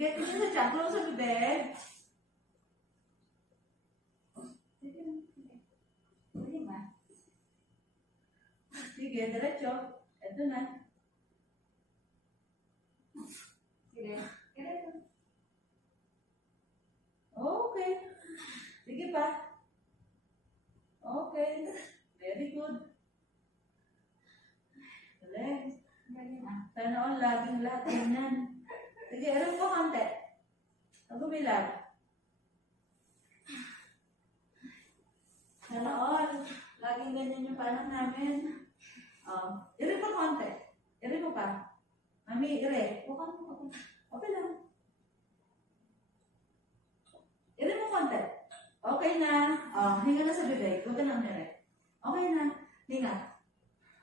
Sige, tingin sa tiyan. Kulong sa bibig. Sige, sige. Sige ba? Sige, diretso. Ito na. Sige. Diretso. Okay. Sige pa. Okay. Very good. Galing. Galing ah. Sana all laging lahat ganyan. Sige, alam ko konti. Gumilag. Sana all. Laging ganyan yung panak namin. Iri pa konti. Iri mo pa. Mami, iri. Bukan mo. Okay lang. Iri mo konti. Okay na. Hinga na sa bibig. Huwag ka nang iri. Okay na. Hinga.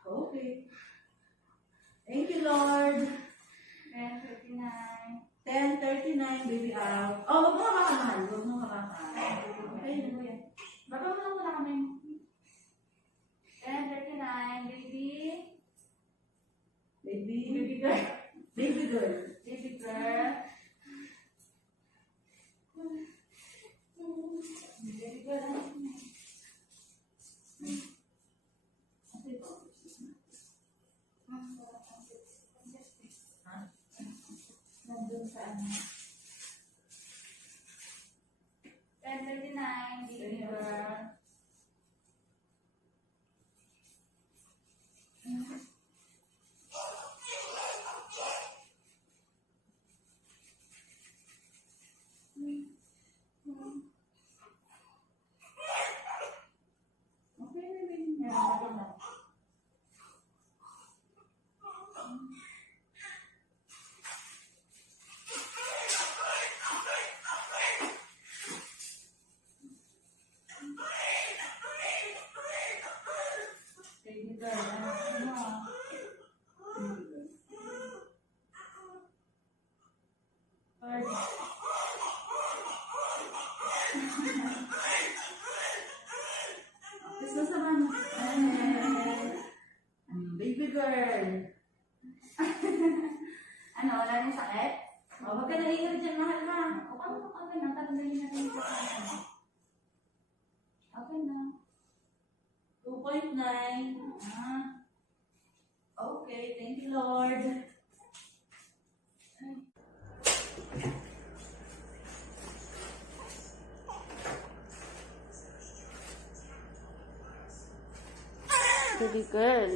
Okay. Thank you, Lord. 10:39. 10:39, baby out. Huwag mo kakakahan. Huwag mo kakakahan. Okay, ano yan? Baba mo lang muna kami. 10:39, baby. Baby. Baby girl. Baby girl. Baby girl. Baby girl. Okay po. Nandun sa ano. 10:39, baby girl. Okay, baby. Meron na. Baby girl, ano? Gusto sa mama. Baby girl. Ano, wala rin sakit? Huwag ka naiingat dyan, mahal ha. Okay na, tatanggalin natin yung sakit. Okay na. 2.9. Okay, thank you, Lord. Baby girl.